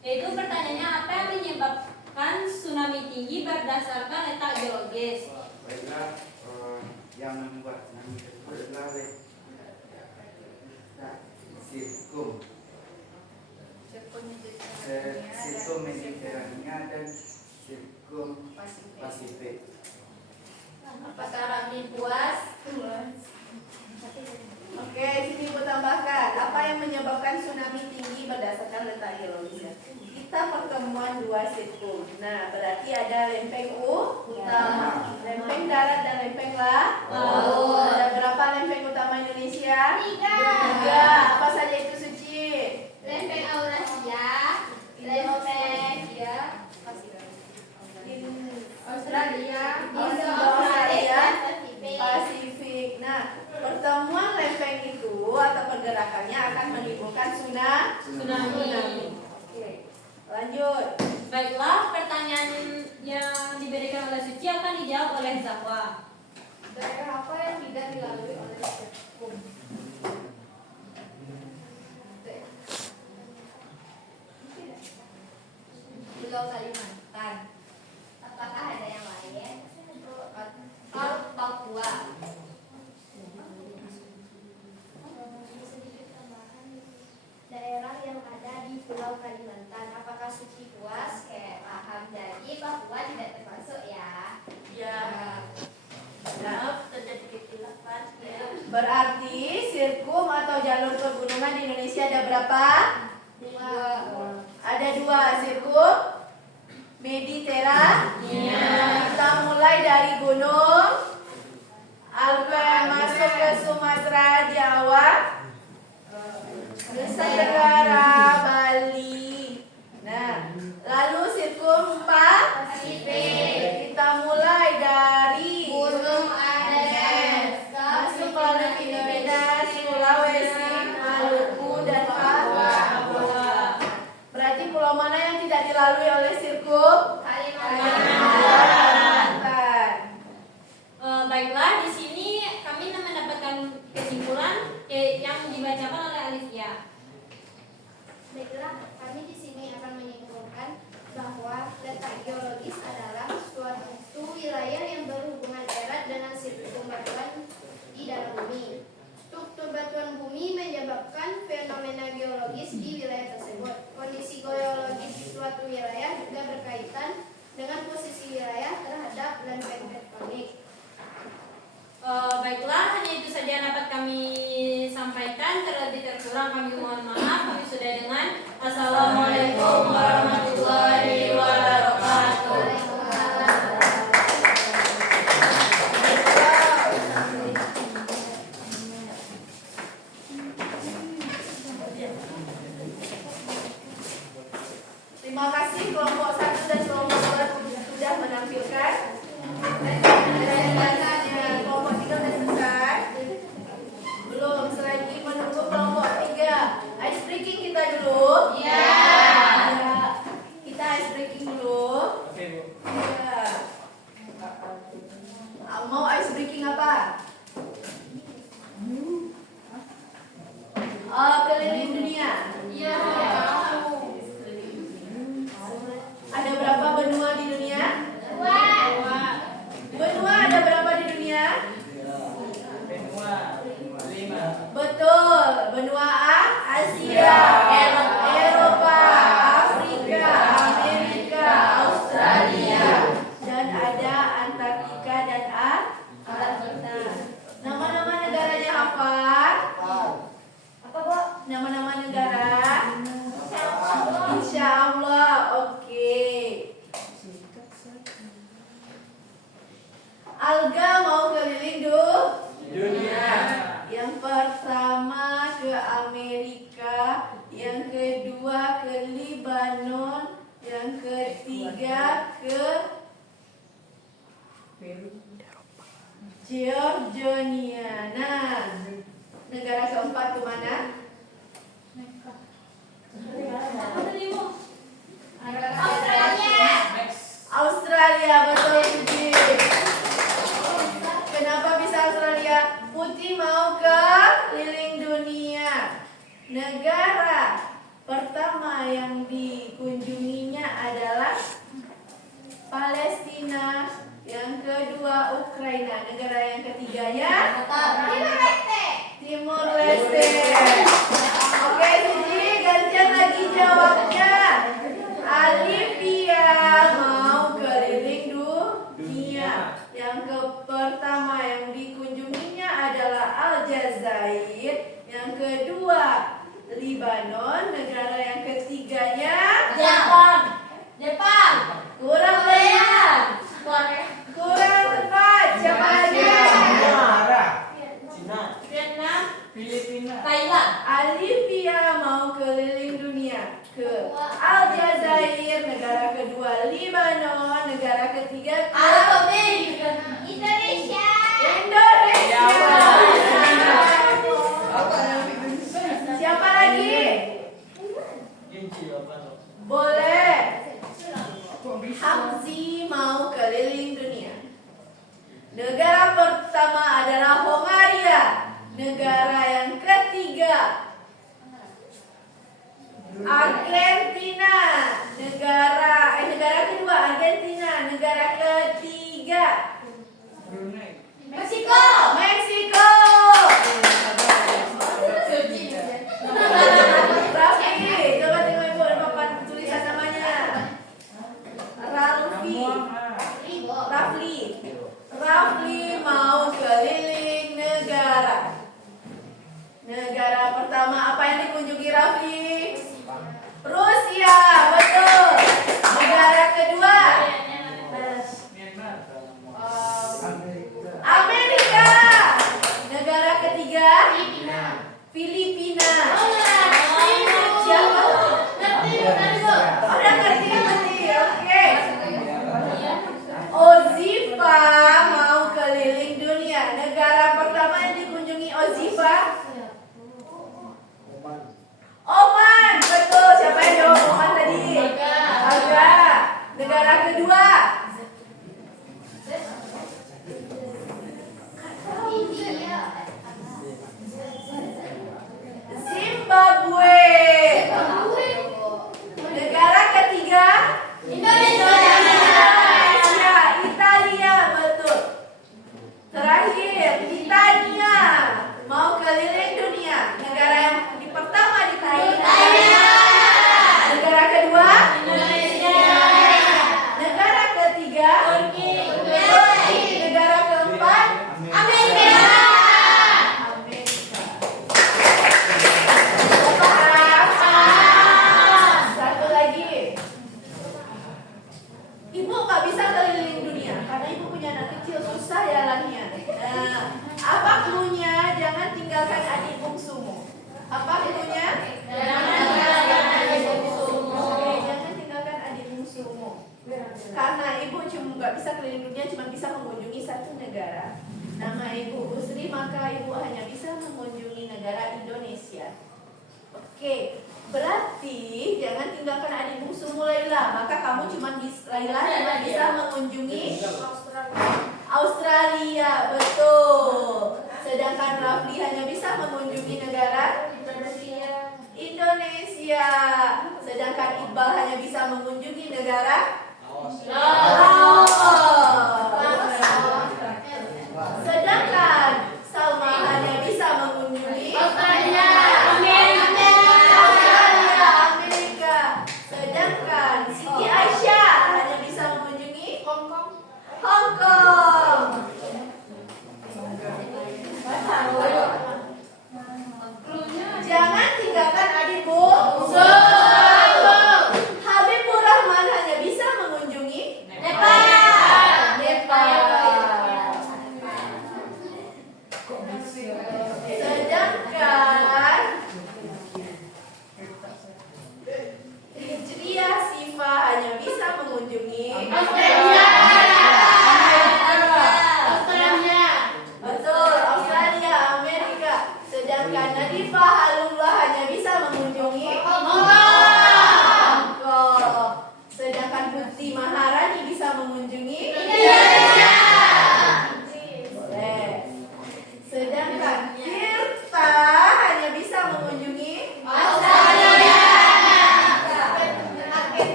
Yaitu pertanyaannya, apa yang menyebabkan tsunami tinggi berdasarkan letak geologis? Baiklah, yang membuat tsunami tersebut adalah Sitkum Mediterania dan Sitkum Pasifik. Apakah Ramli puas? Oke, sini ibu tambahkan. Apa yang menyebabkan tsunami tinggi berdasarkan letak geologisnya? Kita pertemuan dua sitkum. Nah, berarti ada lempeng utama, lempeng darat dan lempeng laut. Ada berapa lempeng utama Indonesia? 3. Apa saja itu Suci? Lempeng Eurasia, lempeng Australia. Australia, Pasifik. Pasifik. Nah, pertemuan lempeng itu atau pergerakannya akan menimbulkan tsunami. Oke, lanjut. Baiklah, pertanyaan yang diberikan oleh Suci akan dijawab oleh Zahwa. Daerah apa yang tidak dilalui oleh sirkum? Pulau Kalimantan. Apakah ada yang lain? Papua. Daerah yang ada di Pulau Kalimantan. Apakah Suci puas? Kayak paham. Jadi Papua tidak termasuk ya. Ya. Maaf, terjadi kekilafan. Berarti sirkum atau jalur pegunungan di Indonesia ada berapa? 2. Ada 2, sirkum Mediterania. Kita mulai dari gunung Alpen masuk ke Sumatera, Jawa, Nusa Tenggara, Bali. Nah, lalu sirkum Pasifik. Kita mulai dari Gunung Andes. masuk ke Filipina, Sulawesi, Maluku, dan Papua. Berarti pulau mana yang tidak dilalui oleh sirkum? Kalimantan. Baiklah, di sini kami mendapatkan kesimpulan yang dibacakan oleh Alifia. Baiklah, kami di sini akan menyimpulkan bahwa letak geologis adalah suatu wilayah yang berhubungan erat dengan sirkum batuan di dalam bumi. Struktur batuan bumi menyebabkan fenomena geologis di wilayah tersebut. Kondisi geologis di suatu wilayah juga berkaitan dengan posisi wilayah terhadap lempeng tektonik. Baiklah, hanya itu saja yang dapat kami sampaikan. Terlebih terkurang kami mohon maaf. Kami sudah dengan Assalamualaikum warahmatullahi wabarakatuh. Terima kasih kelompok 1 dan kelompok 2 sudah menampilkan. Kelompok 3 sudah selesai. Belum, selagi menunggu kelompok 3. Ice breaking kita dulu. Ya. Kita ice breaking dulu. Oke, Bu. Ya. Mau ice breaking apa? Keliling dunia. Iya. Ada berapa benua di dunia? 2. Benua ada berapa di dunia? Benua 5. Betul. Benua Asia, Eropa, Afrika, Amerika, Australia, dan ada Antartika dan Arktika. Nama-nama negaranya apa? Apa, Bu? Nama-nama negara? Insya Allah. Oke. Alga mau keliling Dunia. Yang pertama ke Amerika, yang kedua ke Lebanon, yang ketiga ke Georgia. Nah, negara keempat kemana? Apa tadi, Bu? Australia. Australia, betul Suci. Kenapa bisa Australia? Putih mau ke keliling dunia. Negara pertama yang dikunjunginya adalah Palestina, Yang kedua Ukraina. Negara yang ketiganya Timur Leste. Oke, Cici, gantian lagi jawabnya. Alivia mau keliling dunia. Yang pertama yang dikunjunginya adalah Aljazair. Yang kedua Libanon. Negara yang ketiganya Jepang. kurang tepat. Kurang tepat. Siapa lagi? Cina. Vietnam. Filipina. Thailand. Alivia mau keliling dunia ke Aljazair, negara kedua Libanon, negara ketiga ke Indonesia. Indonesia. Apa? Siapa lagi? Junci apa? Boleh. Hamzi mau keliling dunia. Negara pertama adalah Hongaria. Negara yang ketiga Argentina. Negara kedua Argentina. Negara ketiga Brunei. Meksiko. Meksiko. Raffi, coba tengok ibu ada papan tulisan namanya. Rafli mau keliling negara. Negara pertama apa yang dikunjungi Rafli? Rusia, betul. Negara kedua Myanmar. Amerika. Negara ketiga Filipina. Siapa? Udah ngerti. Oke. Ozifa mau keliling dunia. Negara pertama yang dikunjungi Ozifa Oman. Betul. Siapa yang jawab Oman tadi? Aga. Negara kedua Zimbabwe. Negara ketiga Indonesia. Italia, betul. Terakhir Italia mau keliling dunia. Negara yang pertama dikunjungi negara kedua Indonesia. negara ketiga Turki. Negara keempat Amerika. Satu lagi. Ibu nggak bisa keliling dunia karena ibu punya anak kecil, susah jalannya. Nah, apa cluenya? Jangan tinggalkan adik bungsumu. Apa cluenya? Oke, jangan tinggalkan adik bungsumu. Karena ibu cuma nggak bisa keliling dunia, cuma bisa mengunjungi satu negara. Nama ibu Usri, maka ibu hanya bisa mengunjungi negara Indonesia. Oke, berarti jangan tinggalkan adik bungsumu Laila. Maka kamu cuma bisa mengunjungi Australia, betul. Sedangkan Rafli hanya bisa mengunjungi negara Indonesia. Sedangkan Iqbal hanya bisa mengunjungi negara Sedangkan Salma hanya bisa mengunjungi Australia, Amerika. Sedangkan Siti Aisyah hanya bisa mengunjungi Hong Kong. Jangan tinggalkan adikmu. Habibur Rahman hanya bisa mengunjungi Nepal.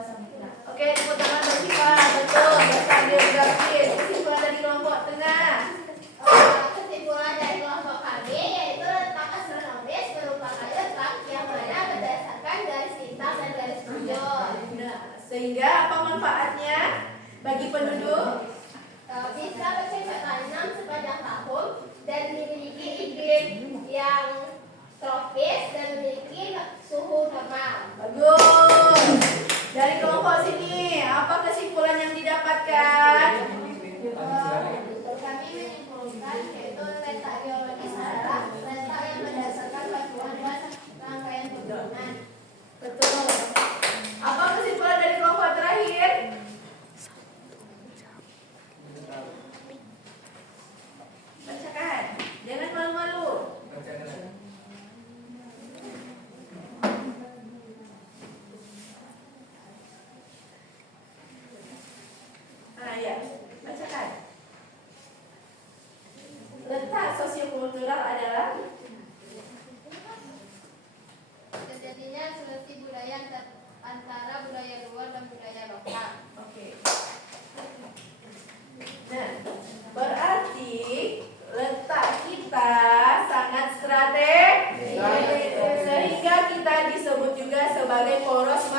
Oke, tepuk tangan bagi Siva. Betul, Basadir David. Kesimpulan dari kelompok tengah. Kesimpulan dari kelompok kami yaitu letak astronomis merupakan letak yang mana berdasarkan garis lintang dan garis bujur. Nah, sehingga apa manfaatnya bagi penduduk? Bisa bercocok tanam sepanjang tahun dan memiliki iklim yang tropis dan memiliki suhu normal. Bagus. Dari kelompok sini, apa kesimpulan yang didapatkan? Kami menyimpulkan yaitu letak geologis adalah letak yang berdasarkan batuan dan rangkaian pegunungan. Betul. Apa kesimpulan dari kelompok terakhir? Bacakan. Jangan malu-malu. Ya, bacakan. Letak sosiokultural adalah Terjadinya selisih budaya antara budaya luar dan budaya lokal. oke. Nah, berarti letak kita sangat strategis sehingga kita disebut juga sebagai poros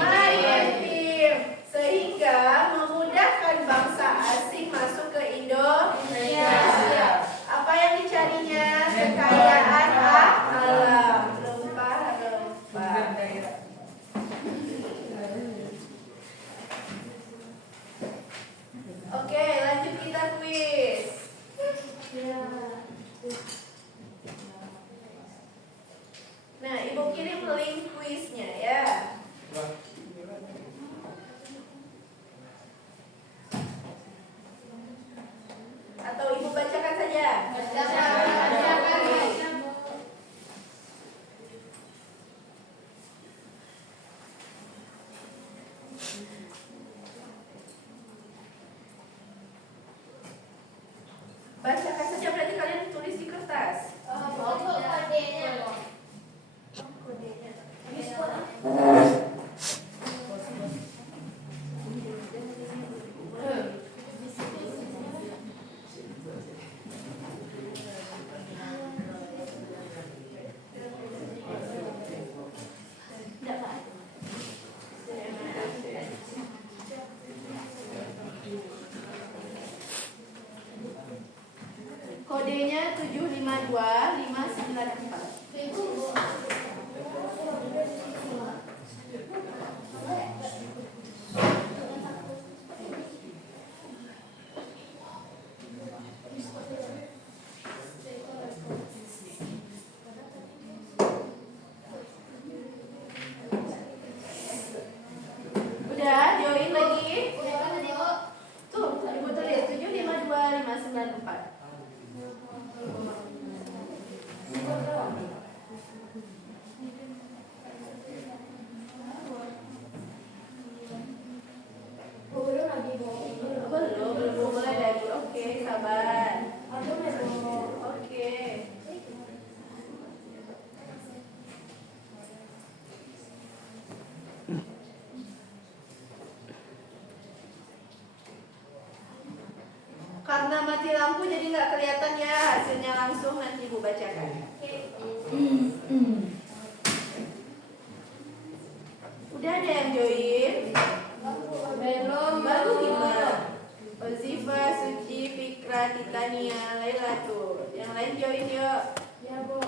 maritim, sehingga memudahkan bangsa asing masuk ke Indonesia. Apa yang dicarinya? Kekayaan alam, rempah-rempah. Oke, lanjut kita kuis. Nah, Ibu kirim link kuisnya ya. Atau Ibu bacakan saja? Bacakan saja, berarti kalian tulis di kertas. Untuk kodenya. Kodenya 752594. Udah, join lagi. Tuh, Ibu tulis 752594. Belum mulai dari oke, sabar. Oke. Karena mati lampu jadi nggak kelihatan ya hasilnya, langsung nanti Ibu bacakan. Udah ada yang join? Belum, baru 5. Ozifa, Suci, Fikra, Titania, Laila tuh. Yang lain join yuk. Ya Bu.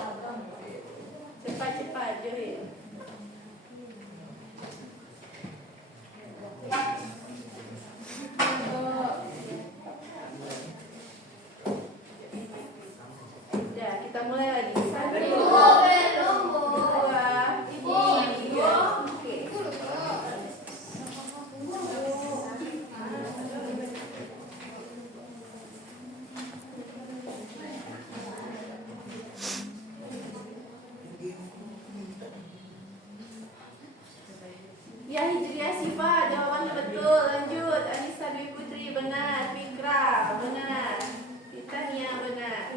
Cepat-cepat join. Ya, kita mulai lagi. 1, 2, 3. Oke. Ya, Hijriah Siva, jawabannya betul. Lanjut, Anissa Dwi Putri, benar. Fikra, benar. Titania, benar.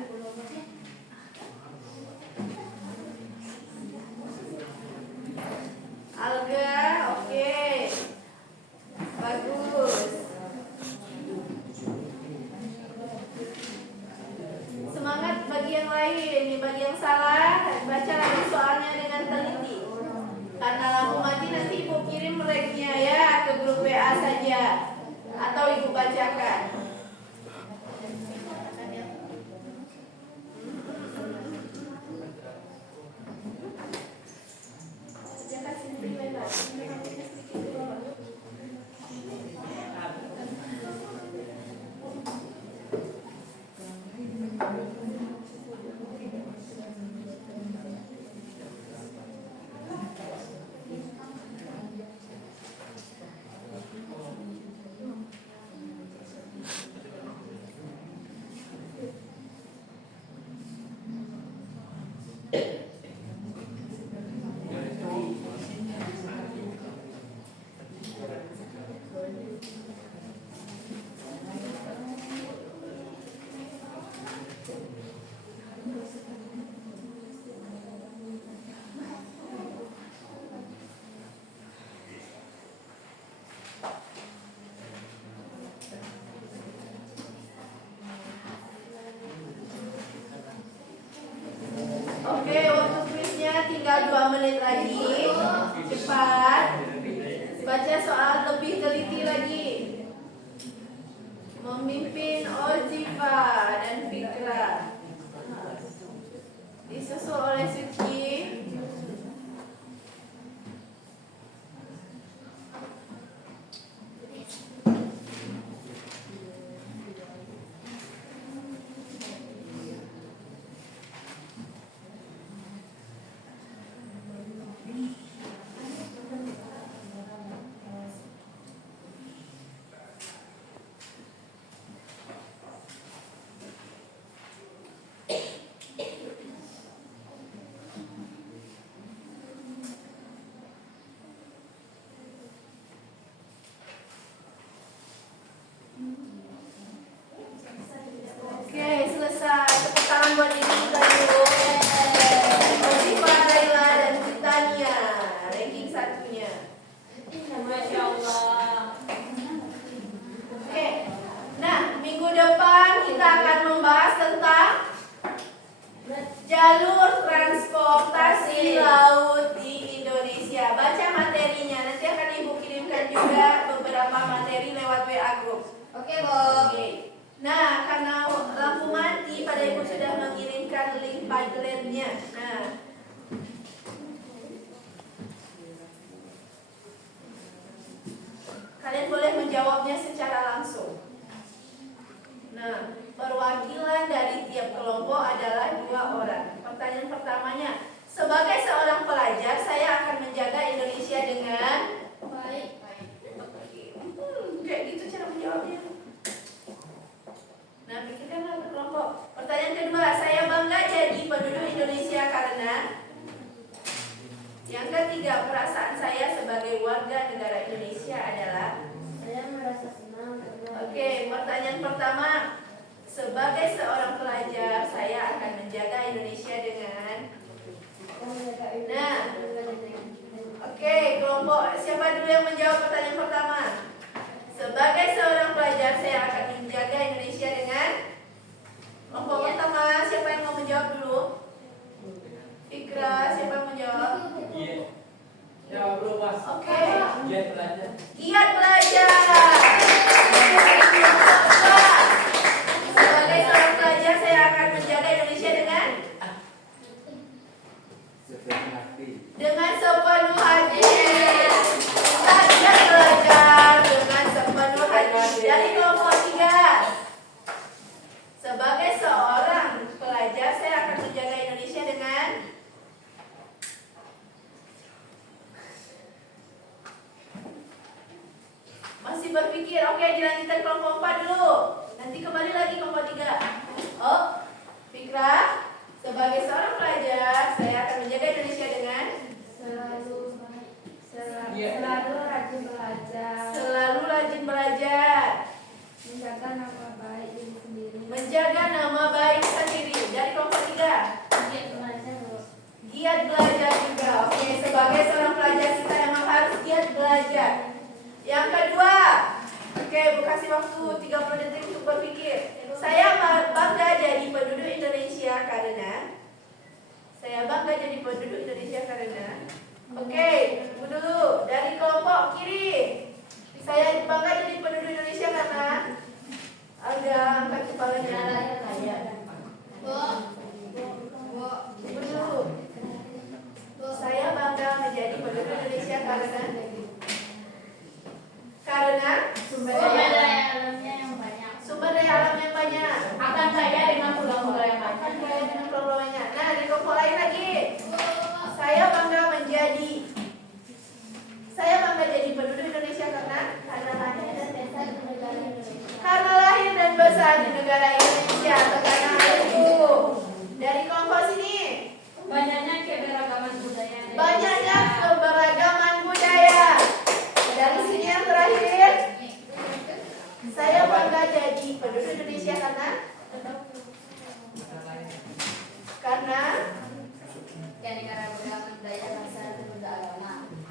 Alga, oke. saja atau ibu bacakan. Oke, waktu kuisnya tinggal 2 menit lagi. Cepat. Baca soal lebih teliti lagi. Memimpin Ozifa dan Fikra. Disusul oleh Suci. Oke, selesai. Tepuk tangan buat ini juga dulu. Ozifa, Laila, dan Titania. Ranking satunya. Masya Allah. Oke. Nah, minggu depan kita akan membahas tentang jalur transportasi laut di Indonesia. Baca materinya. Nanti akan Ibu kirimkan juga beberapa materi lewat WA group. Oke, Bu. Oke. Nah, karena lampu mati, pada Ibu sudah mengirimkan link Padletnya. Nah, kalian boleh menjawabnya secara langsung. Nah, perwakilan dari tiap kelompok adalah 2 orang. Pertanyaan pertamanya, sebagai seorang pelajar, saya akan menjaga Indonesia dengan Baik. kayak gitu cara menjawabnya. Nah, pikirkanlah berkelompok. Pertanyaan kedua, saya bangga jadi penduduk Indonesia karena. Yang ketiga, perasaan saya sebagai warga negara Indonesia adalah. Saya merasa senang karena Oke, pertanyaan pertama, sebagai seorang pelajar, saya akan menjaga Indonesia dengan. Nah, oke, kelompok siapa dulu yang menjawab pertanyaan pertama? Sebagai seorang pelajar, saya akan menjaga Indonesia dengan. Kelompok pertama, siapa yang mau menjawab dulu? Fikra, siapa yang menjawab? Iya. Jawab dulu, Mas. Oke, Giat belajar. giat belajar. Sebagai seorang pelajar, saya akan menjaga Indonesia dengan. Sepenuh hati. Dengan sepenuh hati. Kita giat belajar dengan sepenuh hati. Dari kelompok 3. Sebagai seorang pelajar, saya akan menjaga Indonesia dengan. Masih berpikir, oke, dilanjutkan kelompok 4 dulu. Nanti kembali lagi kelompok 3. Oh, Fikra, sebagai seorang pelajar, saya akan menjaga Indonesia dengan. selalu rajin belajar, Selalu rajin belajar, menjaga nama baik diri sendiri, menjaga nama baik sendiri. Dari kelompok 3, giat belajar, Bu. giat belajar juga. Oke, sebagai seorang pelajar kita emang harus giat belajar. Yang kedua, oke, Bu kasih waktu 30 detik untuk berpikir. Saya bangga jadi penduduk Indonesia karena. Saya bangga jadi penduduk Indonesia karena. Oke, tunggu dulu. Dari kelompok kiri, saya Karena Sumber daya alamnya yang banyak. sumber daya alam yang banyak. Akan kaya dengan pulau-pulau yang Akan banyak. kaya dengan pulau-pulaunya. Nah, di kelompok lain lagi. Saya bangga jadi penduduk Indonesia karena Karena lahir dan besar di negara Indonesia. karena lahir dan besar di negara Indonesia. Atau karena itu. Dari kelompok sini, Banyaknya keberagaman budaya. banyaknya keberagaman budaya. Dari sini yang terakhir, saya bangga jadi penduduk Indonesia karena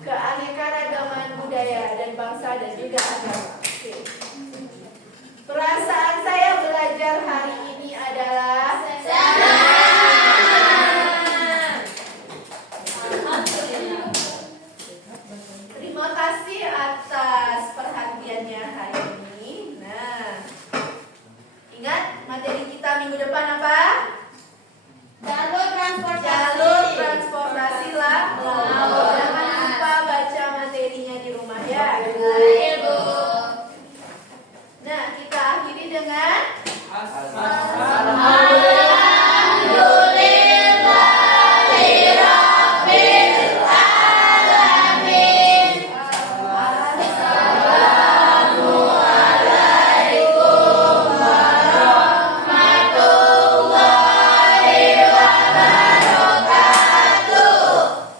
keanekaragaman budaya dan bangsa dan juga agama. Oke. Perasaan saya belajar hari ini adalah Alhamdulillah. terima kasih atas perhatiannya hari ini. Nah, ingat materi kita minggu depan apa? Jalur transportasi. Jalur transportasi laut. Jangan lupa baca materinya di rumah ya. Baik, Bu. Nah, kita akhiri dengan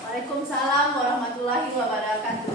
Waalaikumsalam warahmatullahi wabarakatuh.